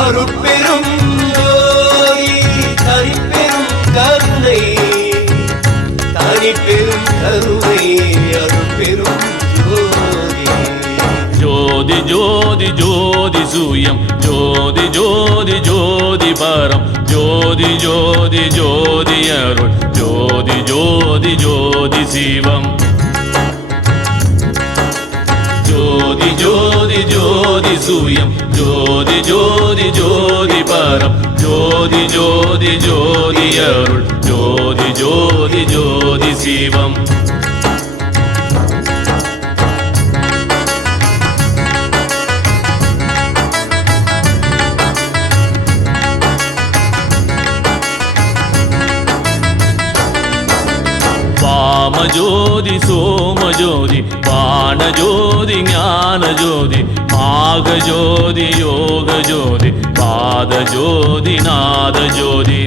அருட்பெரும் ஜோதி தனிப்பெரும் கருணை தனிப்பெரும் கருணை அருட்பெரும் ஜோதி ஜோதி ஜோதி சூயம் ஜோதி ஜோதி ஜோதி பரம் ஜோதி ஜோதி ஜோதி அருள் ஜோதி ஜோதி ஜோதி சிவம் ஜோதி ஜோதி ஜோதி சூயம் ஜோதி ஜோதி ஜோதி பரம் ஜோதி ஜோதி ஜோதி அருள் ஜோதி ஜோதி ஜோதி சிவம் ஜோதி சோம ஜோதி பான ஜோதி ஞான ஜோதி மாக ஜோதி யோக ஜோதி பாத ஜோதி நாத ஜோதி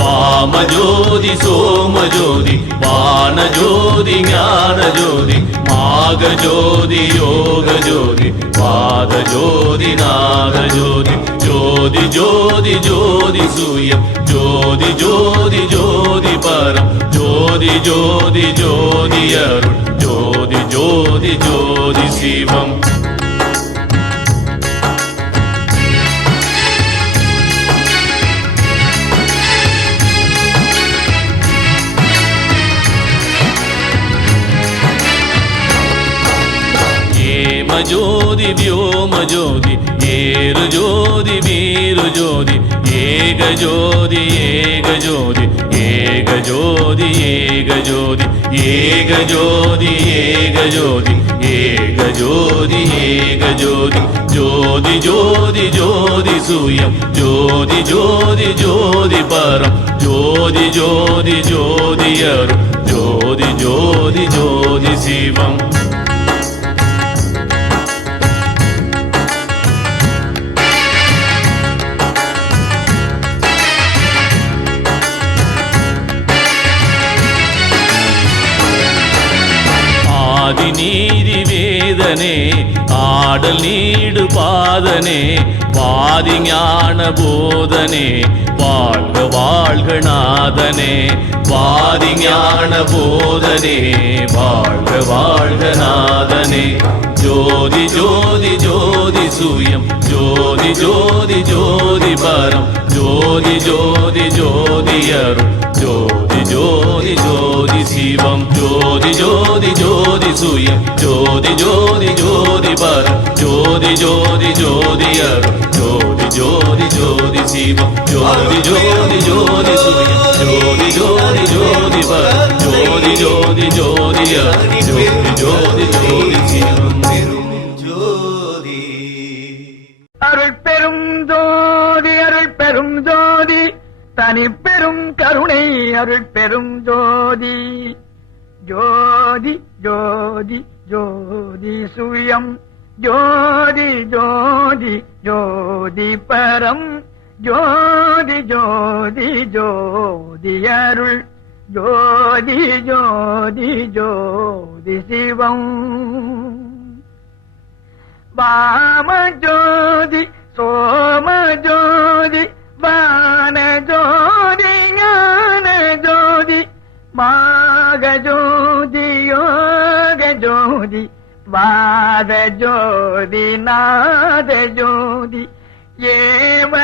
வாம ஜோதி சோம ஜோதி பான ஜோதி ஞான ஜோதி மாக ஜோதி யோக ஜோதி பாத ஜோதி நாத ஜோதி ஜோதி ஜோதி ஜோதி சூயம் ஜோதி ஜோதி ஜோதி பரம் ஜோதி ஜோதி ஜோதி அருள் ஜோதி ஜோதி ஜோதி சிவம் ஜோதி வியோம ஜோதி ஏரு ஜோதி வீரு ஜோதி ஏக ஜோதி ஏக ஜோதி ஏக ஜோதி ஏக ஜோதி ஏக ஜோதி ஏக ஜோதி ஏக ஜோதி ஏக ஜோதி ஜோதி ஜோதி ஜோதி சூயம் ஜோதி ஜோதி ஜோதி பரம் ஜோதி ஜோதி ஜோதி அருள் ஜோதி ஜோதி ஜோதி சிவம் நீதி வேதனே ஆடல் நீடு பாதனே வாதி ஞான போதனே வாழ்க வாழ்க நாதனே வாதி ஞான போதனே வாழ்க வாழ்க நாதனே ஜோதி ஜோதி ஜோதி சூயம் ஜோதி ஜோதி ஜோதி பரம் ஜோதி ஜோதி ஜோதி அருள் ஜோதி ஜோதி ஜோதி சிவம் ஜோதி ஜோதி ஜோதி சூயம் ஜோதி ஜோதி ஜோதி பரம் ஜோதி ஜோதி ஜோதி அருள் ஜோதி ஜோதி ஜோதி சிவம் ஜோதி ஜோதி ஜோதி சூயம் ஜோதி ஜோதி ஜோதி பரம் ஜோதி ஜோதி ஜோதி அருள் ஜோதி ஜோதி ஜோதி சிவம் ஜோதி அருள் பெரும் ஜோதி அருள் பெரும் ஜோதி தனி பெரும் கருணை அருள் பெரும் ஜோதி ஜோதி ஜோதி ஜோதி சுயம் ஜோதி ஜோதி ஜோதி பரம் ஜோதி ஜோதி ஜோதி அருள் ஜோதி ஜோதி ஜோதி சிவம் வாம ஜோதி சோம ஜோதி வான ஜோதி ஞான ஜோதி மாக ஜோதி யோக ஜோதி வாத ஜோதி நாத ஜோதி ஏவ